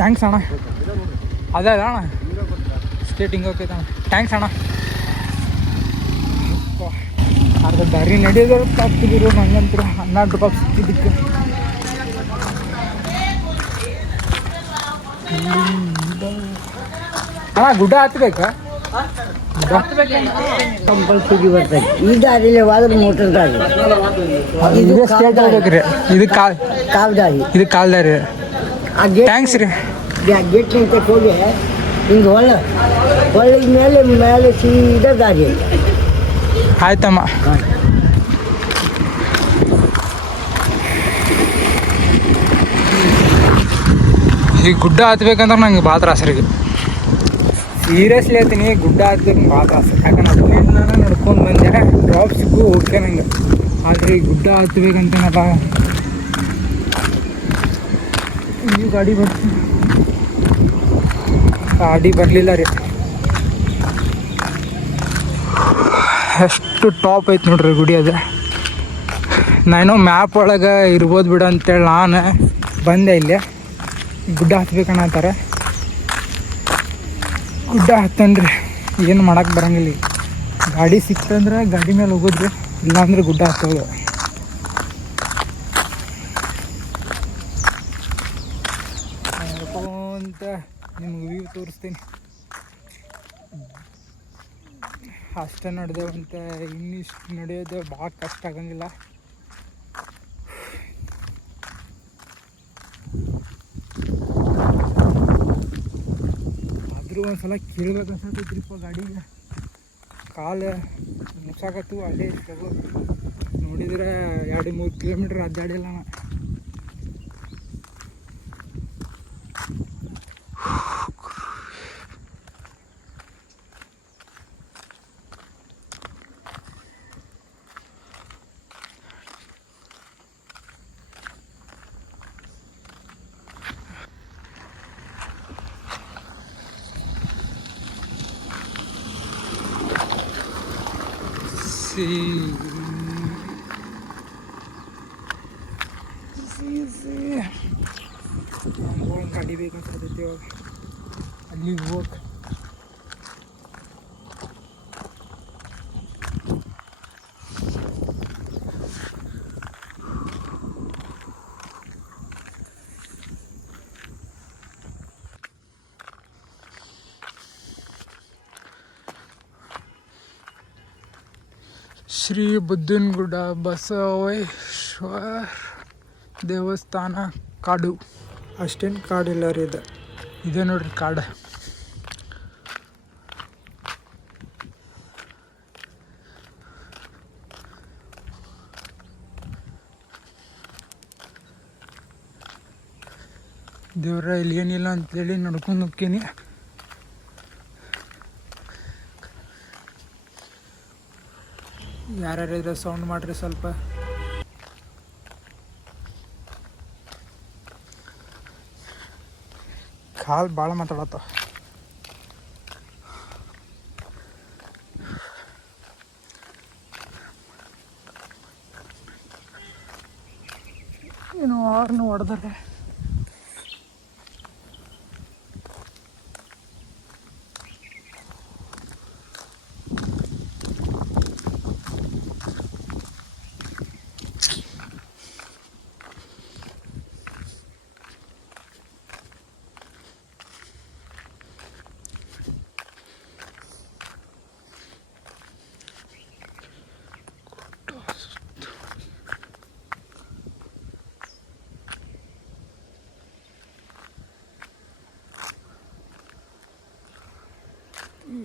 Thanks ಅಣ್ಣ ಅದೇ ಅಲ್ಲ ಅಣ್ಣ ಸ್ಕೇಟಿಂಗ್ ಹೋಗ್ತೈತೆ ಅಣ್ಣ ಥ್ಯಾಂಕ್ಸ್ ಅಣ್ಣ ಯಪ್ಪಾ. ಅರ್ಧ ದಾರಿ ನಡೆಯೋದ್ರ ತಪ್ಪಿದ್ರು ನಂಗಂತೂ ಹನ್ನೆರಡು ರೂಪಾಯಿ ಸಿಕ್ಕಿದ್ದಕ್ಕೆ ಇಲ್ಲಿಂದ- ಅಣ್ಣ ಗುಡ್ಡ ಹತ್ಬೇಕಾ ಗುಡ್ಡ ಕಂಪಲ್ಸರಿ ಬರ್ತದೆ ಈ ದಾರಿಲಿ ಹೋದ್ರೆ ಮೋಟರ್ ದಾರಿ ಇದು ಇದು ಸ್ಟೇಟ್ ಆಗ್ಬೇಕ್ರಿ ಇದು ಕಾಲ್ ಕಾಲ್ ದಾರಿ ಇದು ಕಾಲ್ದಾರಿ ಆ ಗೇಟ್ ಥ್ಯಾಂಕ್ಸ್ ರೀ ಗೇಟ್ ಅಂತ ಹೋಗಿ ಹಿಂಗೆ ಹೊಳ್ಳ. ಹೊಳ್ಳಿದ ಮೇಲೆ ಮೇಲೆ ಸೀದಾ ದಾರಿ. ಆಯ್ತಮ್ಮ. ಈ ಗುಡ್ಡ ಹತ್ಬೇಕಂದ್ರೆ ನಂಗೆ ಭಾಳ ತ್ರಾಸ ರೀ. ಸೀರಿಯಸ್ಲಿ ಹೇಳ್ತೀನಿ ಗುಡ್ಡ ಹತ್ಬೇಕು ಭಾಳ ತ್ರಾಸ. ಯಾಕಂದ್ರೆ ಅದನ್ನೇನು ನಾನು ನಡ್ಕೊಂಡು ಬಂದೆ ಡ್ರಾಪ್ ಸಿಕ್ಕು ಓಕೆ ನಂಗೆ. ಆದರೆ ಈ ಗುಡ್ಡ ಹತ್ಬೇಕಂತೇನಪ್ಪ? ಈ ಗಾಡಿ ಬರ್ತೀನಿ ಗಾಡಿ ಬರಲಿಲ್ಲ ರೀ. ಎಷ್ಟು ಟಾಪ್ ಐತೆ ನೋಡ್ರಿ ಗುಡಿ ಅದು. ನಾನು ಮ್ಯಾಪ್ ಒಳಗೆ ಇರ್ಬೋದು ಬಿಡು ಅಂತೇಳಿ ನಾನು ಬಂದೆ ಇಲ್ಲಿ. ಗುಡ್ಡ ಹತ್ಬೇಕನ್ನತ್ತಾರೆ ಗುಡ್ಡ ಹತ್ತನ್ರಿ ಏನು ಮಾಡಕ್ಕೆ ಬರಂಗಿಲ್ಲ. ಗಾಡಿ ಸಿಕ್ತಂದ್ರೆ ಗಾಡಿ ಮೇಲೆ ಹೋಗೋದ್ರಿ ಇಲ್ಲಾಂದ್ರೆ ಗುಡ್ಡ ಹತ್ತೋದು. ಅಂತ. ನಿಮ್ಗೆ ವ್ಯೂ ತೋರಿಸ್ತೀನಿ. ಅಷ್ಟೇ ನಡೆದೇವಂತೆ ಇನ್ನಿಷ್ಟು ನಡೆಯೋದು ಭಾಳ ಕಷ್ಟ ಆಗಂಗಿಲ್ಲ. ಆದರೂ ಒಂದು ಸಲ ಗಾಡಿಗೆ. ಕಾಲು ಮುಚ್ಚಾಕತ್ತು, ಅಲ್ಲೇ ಇರ್ತವು ನೋಡಿದರೆ ಎರಡು ಮೂರು ಕಿಲೋಮೀಟ್ರ್ ಅಡ್ಡಾಡಿಲ್ಲ ನಾ see. See, see. ಒಂದು ಗಾಡಿ ಬೇಕನ್ಸತೈತಿ ಇವಾಗ ಅಲ್ಲಿ ಹೋಗಕ್ಕೆ ಶ್ರೀ ಬುದ್ಧನಗುಡ್ಡ ಬಸವೇಶ್ವರ ದೇವಸ್ಥಾನ ಕಾಡು. ಅಷ್ಟೇನು ಕಾಡಿಲ್ಲ ರೀ ಇದು. ಇದೆ ನೋಡ್ರಿ ಕಾಡು. ದೇವ್ರ ಇಲ್ಲಿ ಏನಿಲ್ಲ ಅಂತೇಳಿ ನಡ್ಕೊಂಡು ಹೋಗ್ತೀನಿ. ಯಾರ್ಯಾರು ಇದ್ರೆ ಸೌಂಡ್ ಮಾಡ್ರಿ ಸ್ವಲ್ಪ. ಕಾಲು ಭಾಳ ಮಾತಾಡತ್ತ ಏನು ಆರ್ನು ಹೊಡೆದ್ರೆ? Não,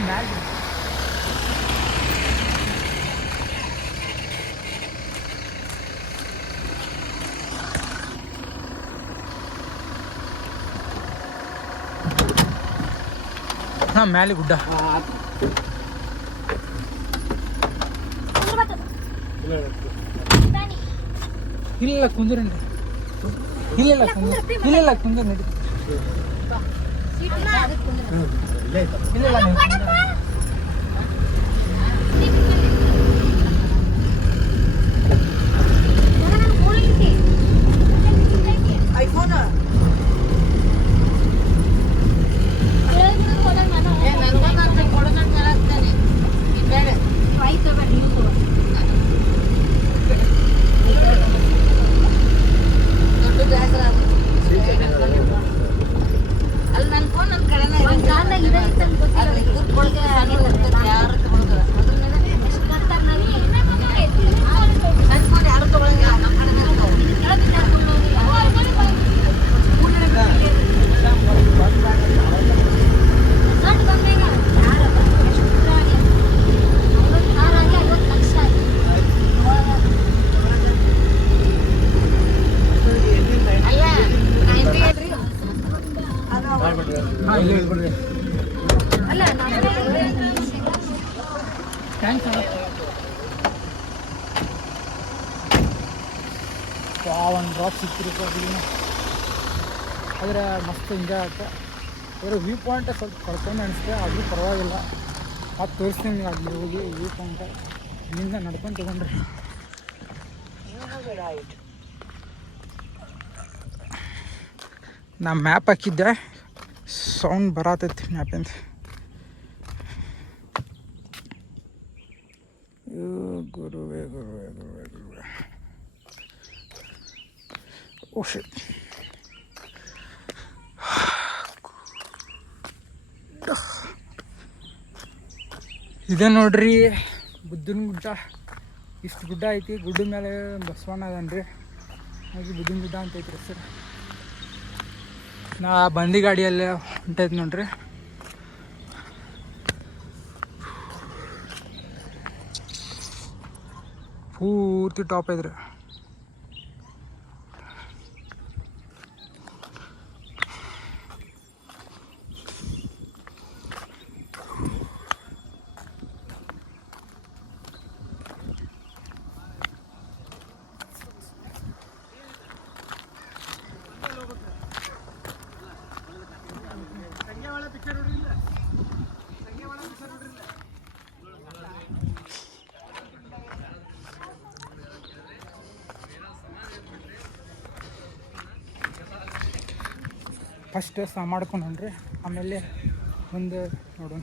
merda. ಹಾಂ ಮ್ಯಾಲೆ ಗುಡ್ಡ. ಇಲ್ಲ ಕುಂದ್ರಿ ಇಲ್ಲ ಇಲ್ಲ ಕುಂದ್ರ. ಇಲ್ಲ ಇಲ್ಲ ಕುಂದ್ರ ನಡಿ. ಇಲ್ಲ ಇಲ್ಲ ಒಂದು ಡ್ರಾಪ್ ಸಿಕ್ತಿರುತ್ತೆ ಆದ್ರೆ ಆದರೆ ಮಸ್ತ್ ಎಂಜಾಯ್ ಆಗುತ್ತೆ. ಅದರ ವ್ಯೂ ಪಾಯಿಂಟ್ ಸ್ವಲ್ಪ ಕಳ್ಕೊಂಡು ಅನಿಸುತ್ತೆ ಅದು ಪರವಾಗಿಲ್ಲ. ಅದು ತೋರಿಸ್ತೀನಿ ನೀವು ಅಲ್ಲಿ ಹೋಗಿ ವ್ಯೂ ಪಾಯಿಂಟ್ ಇಲ್ಲಿಂದ ನಡ್ಕೊಂಡು ತಗೊಂಡ್ರಿ. ನಾ ಮ್ಯಾಪ್ ಹಾಕಿದ್ದೆ. ಸೌಂಡ್ ಬರತೈತಿ ಮ್ಯಾಪಿಂದ ಗುರುವೇ ಗುರುವೇ ಗುರುವೇ ಗುರುವೇ. ಇದೆ ನೋಡ್ರಿ, ಬುದ್ಧನ ಗುಡ್ಡ. ಇಷ್ಟು ಗುಡ್ಡ ಐತಿ, ಗುಡ್ಡ ಮೇಲೆ ಬಸವಣ್ಣ ಅದನ್ರಿ. ಹಾಗೆ ಬುದ್ಧನ ಗುಡ್ಡ ಅಂತ ಐತ್ರಿ ಸರ್. ನಾ ಬಂದಿ ಗಾಡಿಯಲ್ಲೇ ಹೊಂಟೈತೆ ನೋಡ್ರಿ. ಪೂರ್ತಿ ಟಾಪ್ ಐತ್ರಿ. ಫಸ್ಟ್ ಸಹ ಮಾಡ್ಕೊಂಡ್ರಿ ಆಮೇಲೆ ಮುಂದೆ ನೋಡೋಣ.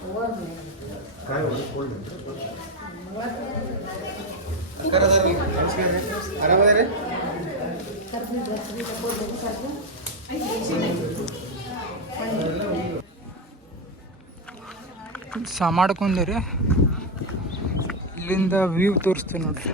ಅಪ್ಪಾರ ಗಾಡಿ ಸಹ ಮಾಡ್ಕೊಂಡ್ರಿ ಇಲ್ಲಿಂದ ವ್ಯೂ ತೋರಿಸ್ತೀನಿ ನೋಡ್ರಿ.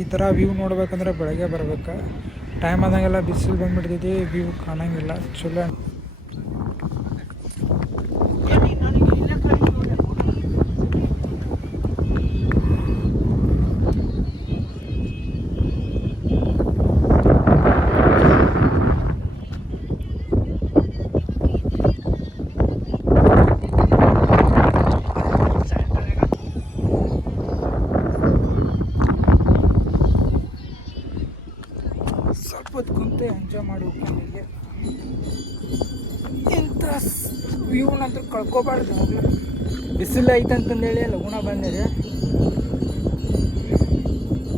ಈ ಥರ ವ್ಯೂ ನೋಡ್ಬೇಕಂದ್ರೆ ಬೆಳಗ್ಗೆ ಬರ್ಬೇಕು. ಟೈಮ್ ಆದಂಗೆಲ್ಲ ಬಿಸಿಲು ಬಂದ್ಬಿಡ್ತೈತಿ ವ್ಯೂ ಕಾಣಂಗಿಲ್ಲ. ಚಲೋ ಕುಂತು ಎಂಜಾಯ್ ಮಾಡಿ ಹೋಗ್ಕೊಂಡಿಗೆ ಇಂಥ ಯಾವಾಗಲೂ ಬಿಸಿಲು ಐತೆ ಅಂತಂದೇಳಿ ಲಗುಣ ಬಂದಿದೆ.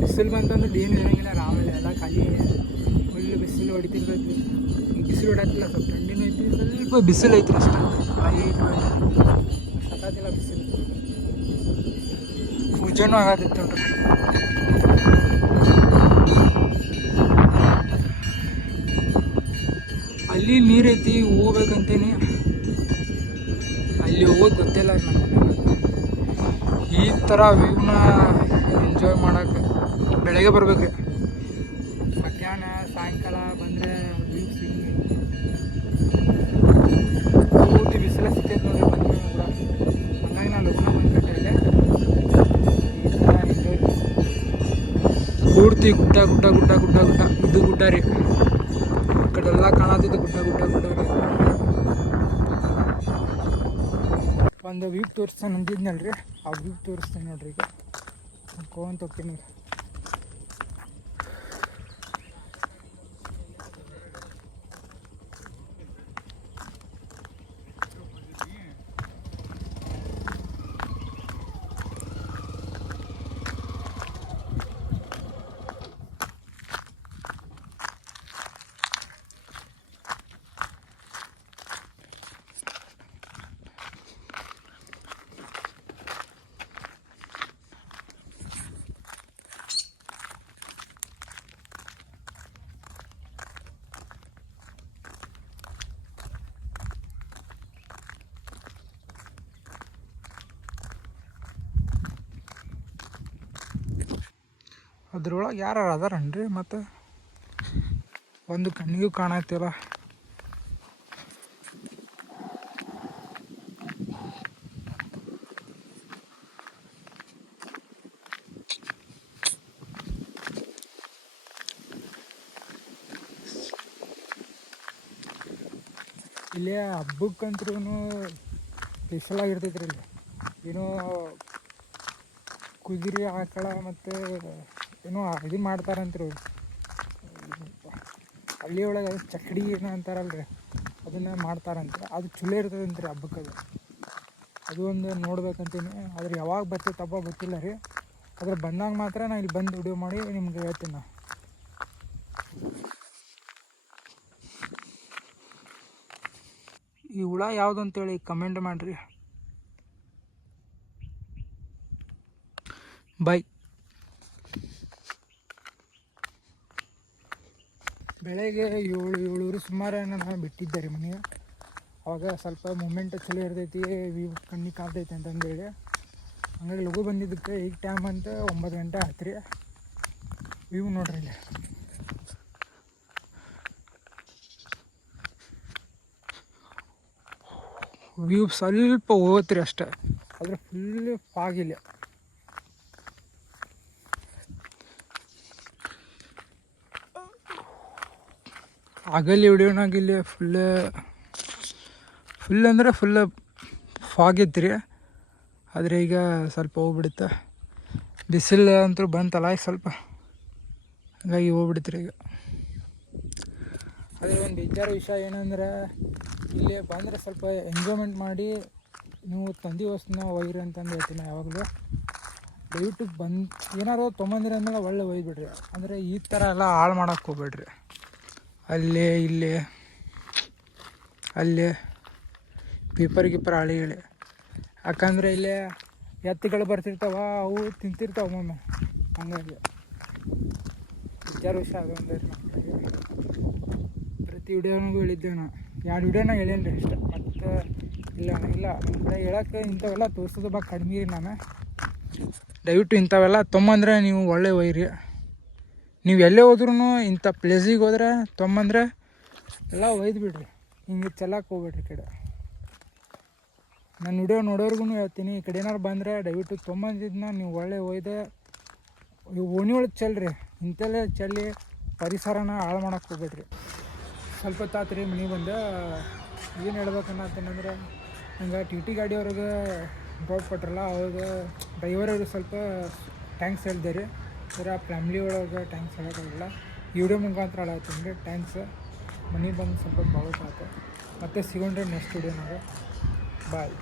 ಬಿಸಿಲು ಬಂತಂದ್ರೆ ಏನು ಇರೋಂಗಿಲ್ಲ ರಾಮಲ್ಲಿ ಎಲ್ಲ ಖಾಲಿ. ಒಳ್ಳೆ ಬಿಸಿಲು ಹೊಡಿತಿರೋದು ಬಿಸಿಲು ಹೊಡತ್ತಿಲ್ಲ ಸ್ವಲ್ಪ ಥಂಡಿನೂ ಐತಿ, ಸ್ವಲ್ಪ ಬಿಸಿಲು ಐತಿ ಅಷ್ಟೇ ಲೈಟ್ ಸತಾತಿಲ್ಲ ಬಿಸಿಲು. ಪೂಜೆನೂ ಆಗತ್ತಿತ್ತು ನೋಡ್ರಿ. ಅಲ್ಲಿ ನೀರೈತಿ ಹೋಗ್ಬೇಕಂತೇನಿ. ಅಲ್ಲಿ ಹೋಗೋದು ಗೊತ್ತಿಲ್ಲ ರೀ ನನಗೆ. ಈ ಥರ ವ್ಯೂನ ಎಂಜಾಯ್ ಮಾಡೋಕೆ ಬೆಳಗ್ಗೆ ಬರ್ಬೇಕು. ರೀ ಮಧ್ಯಾಹ್ನ, ಸಾಯಂಕಾಲ ಬಂದರೆ ವ್ಯೂ ಸಿಗಿ ಪೂರ್ತಿ ಬಿಸಿಲ ಸಿಗ್ತೈತೆ ನೋಡ್ರಿ ಬಂದ್ರೆ ಕೂಡ ಹಂಗಾಗಿ ನಾನು ಲಗ್ನ ಬಂದ್ಬಿಟ್ಟೆ ಈ ಥರ ಎಂಜಾಯ್ ಪೂರ್ತಿ ಗುಡ್ಡ ಗುಡ್ಡ ಗುಡ್ಡ ಗುಡ್ಡ ಗುಡ್ಡ ಇದು ಗುಡ್ಡ ರೀ. ಈ ಕಡೆ ಎಲ್ಲ ಕಾಣತಿದ್ದು ಗುಡ್ಡ ಗುಡ್ಡ ಗುಡ್ಡ ರೀ. ಒಂದು ವ್ಯೂ ತೋರಿಸ್ತಾನೆ ಅಂದಿದ್ನಲ್ರಿ ಆ ವ್ಯೂ ತೋರಿಸ್ತಾನೆ ನೋಡ್ರಿ ಈಗ. ಹೋಗ್ತೀನಿ. ಅದ್ರೊಳಗೆ ಯಾರು ಅದಾರನ್ರಿ ಮತ್ತು? ಒಂದು ಕಣ್ಣಿಗೂ ಕಾಣತ್ತಿಲ್ಲ ಇಲ್ಲೇ ಹಬ್ಬಕ್ಕಂತ್ರೂ ಬಿಸಿಲಾಗಿರ್ತೈತ್ರಿ ಇಲ್ಲಿ. ಏನೋ ಕುದುರೆ ಆಕಳ ಮತ್ತು ಏನೋ ಇದು ಮಾಡ್ತಾರಂತ್ರಿ. ಅಲ್ಲಿ ಒಳಗೆ ಚಕ್ಕಡಿ ಏನೋ ಅಂತಾರಲ್ರಿ, ಅದನ್ನು ಮಾಡ್ತಾರಂತೆ ಅದು ಚಲೋ ಇರ್ತದಂತ್ರಿ ಹಬ್ಬಕ್ಕೆ ಅದು. ಅದು ಒಂದು ನೋಡ್ಬೇಕಂತೀನಿ. ಆದ್ರೆ ಯಾವಾಗ ಬರ್ತೈತೆ ಹಬ್ಬ ಗೊತ್ತಿಲ್ಲ ರೀ. ಆದ್ರೆ ಬಂದಾಗ ಮಾತ್ರ ನಾ ಇಲ್ಲಿ ಬಂದು ವಿಡಿಯೋ ಮಾಡಿ ನಿಮ್ಗೆ ಹೇಳ್ತೀನಿ ಈ ಹುಳ ಯಾವುದು ಅಂತೇಳಿ ಕಮೆಂಟ್ ಮಾಡಿರಿ. ಬಾಯ್ ಬೆಳಗ್ಗೆ ಏಳು ಏಳೂರು ಸುಮಾರು ನಾನು ಬಿಟ್ಟಿದ್ದೆ ರೀ ಮನೆಗೆ. ಅವಾಗ ಸ್ವಲ್ಪ ಮೂಮೆಂಟ್ ಚಲೋ ಇರ್ತೈತಿ ವ್ಯೂ ಕಣ್ಣಿಗೆ ಕಾಣ್ತೈತಿ ಅಂತಂದೇಳಿ. ಹಂಗಾಗಿ ಲಘು ಬಂದಿದ್ದಕ್ಕೆ ಈಗ ಟೈಮ್ ಅಂತ ಒಂಬತ್ತು ಗಂಟೆ ಆಯ್ತು ರೀ ವ್ಯೂ ನೋಡ್ರಿ ಇಲ್ಲಿ. ವ್ಯೂ ಸ್ವಲ್ಪ ಹೋಗತ್ರಿ ಅಷ್ಟೇ. ಆದರೆ ಫುಲ್ ಫಾಗಿಲ್ಲ ಆಗಲ್ಲಿ ವಿಡಿಯೋನಾಗ ಇಲ್ಲಿ ಫುಲ್ ಫುಲ್ ಅಂದರೆ ಫುಲ್ ಫಾಗ್ ಇತ್ತು ಆದರೆ ಈಗ ಸ್ವಲ್ಪ ಹೋಗ್ಬಿಡುತ್ತೆ. ಬಿಸಿಲು ಅಂತೂ ಬಂತಲ್ಲ ಈಗ ಸ್ವಲ್ಪ. ಹಾಗಾಗಿ ಹೋಗ್ಬಿಡುತ್ತೆ ರೀ ಈಗ. ಅದೇ ಒಂದು ಬೇಜಾರು ವಿಷಯ ಏನಂದ್ರೆ, ಇಲ್ಲಿ ಬಂದರೆ ಸ್ವಲ್ಪ ಎಂಜಾಯ್ಮೆಂಟ್ ಮಾಡಿ ನೀವು ತಂದಿ ವಸ್ತುನ ಒಯ್ಯಿರಿ ಅಂತಂದು ಹೇಳ್ತೀನಿ ಯಾವಾಗಲೂ. ದಯವಿಟ್ಟು ಬಂದು, ಏನಾದ್ರು ತೊಗೊಂಬಂದಿರಿ ಅಂದಾಗ ಒಳ್ಳೆ ಒಯ್ದುಬಿಡ್ರಿ ಅಂದರೆ ಈ ಥರ ಎಲ್ಲ ಹಾಳು ಮಾಡೋಕ್ಕೆ ಹೋಗ್ಬೇಡ್ರಿ. ಅಲ್ಲೇ, ಇಲ್ಲೇ, ಅಲ್ಲೇ, ಪೇಪರ್ ಗಿಪರ್ ಹಳಿಗಳೇ ಯಾಕಂದರೆ ಇಲ್ಲೇ ಎತ್ತುಗಳು ಬರ್ತಿರ್ತಾವ, ಅವು ತಿಂತಿರ್ತಾವ ಒಮ್ಮೊಮ್ಮೆ. ಹಂಗಾಗಿ ವಿಚಾರ ವಿಷಯ ಅಂದರೆ ಪ್ರತಿ ವಿಡಿಯೋನಾಗೂ ಹೇಳಿದ್ದೇವೆ ನಾ. ಎರಡು ವಿಡಿಯೋನ ಹೇಳೇನಿ ರೀ ಇಷ್ಟ ಮತ್ತು ಇಲ್ಲ ಇಲ್ಲ ನಮ್ಮ ಹೇಳಕ್ಕೆ ಇಂಥವೆಲ್ಲ ತೋರಿಸೋದು ಭಾಳ ಕಡಿಮೆ ರೀ ನಾನು. ದಯವಿಟ್ಟು ಇಂಥವೆಲ್ಲ ತೊಂಬಂದ್ರೆ ನೀವು ಒಳ್ಳೆ ಒಯ್ಯಿರಿ ನೀವು ಎಲ್ಲೇ ಹೋದ್ರೂ ಇಂಥ ಪ್ಲೇಸಿಗೆ ಹೋದ್ರೆ, ತೊಂಬಂದ್ರೆ ಎಲ್ಲ ಒಯ್ದು ಬಿಡ್ರಿ. ಹಿಂಗೆ ಚೆಲ್ಲಕ್ಕೆ ಹೋಗ್ಬೇಡ್ರಿ ಕಡೆ. ನಾನು ವಿಡಿಯೋ ನೋಡೋರ್ಗು ಹೇಳ್ತೀನಿ, ಈ ಕಡೆ ಏನಾರು ಬಂದರೆ ದಯವಿಟ್ಟು ತೊಂಬಂದಿದ್ದನ್ನ ನೀವು ಒಳ್ಳೆ ಒಯ್ದೆ ಓಣಿ ಒಳಗೆ ಚೆಲ್ರಿ. ಇಂಥಲ್ಲೇ ಚೆಲ್ಲಿ ಪರಿಸರನ ಹಾಳು ಮಾಡೋಕ್ಕೆ ಹೋಗ್ಬೇಡ್ರಿ. ಸ್ವಲ್ಪ ತಾತ್ರಿ ಮನೆಗೆ ಬಂದೆ, ಏನು ಹೇಳ್ಬೇಕನ್ನತ್ತಂದ್ರೆ ಹಂಗೆ ಟಿ ಟಿ ಗಾಡಿಯವ್ರಿಗೆ ಡ್ರಾಪ್ ಕೊಟ್ರಲ್ಲ, ಅವ್ರಿಗೆ ಡ್ರೈವರ್ ಅವ್ರಿಗೆ ಸ್ವಲ್ಪ ಥ್ಯಾಂಕ್ಸ್ ಹೇಳಿದೆ ರೀ. ಆ ಫ್ಯಾಮ್ಲಿ ಒಳಗೆ ಟ್ಯಾಂಕ್ಸ್ ಹೇಳೋಕ್ಕಾಗಲ್ಲ ವಿಡಿಯೋ ಮುಖಾಂತರ ಹೇಳತ್ತೀನಿ ಟ್ಯಾಂಕ್ಸ್ ಮನೆಗೆ ಬಂದು ಸ್ವಲ್ಪ ಭಾಳ ಆಯ್ತು ಮತ್ತೆ ಸಿಗೊಂಡ್ರೆ ನೆಕ್ಸ್ಟ್ ವಿಡಿಯೋನಾಗ ಬಾಯ್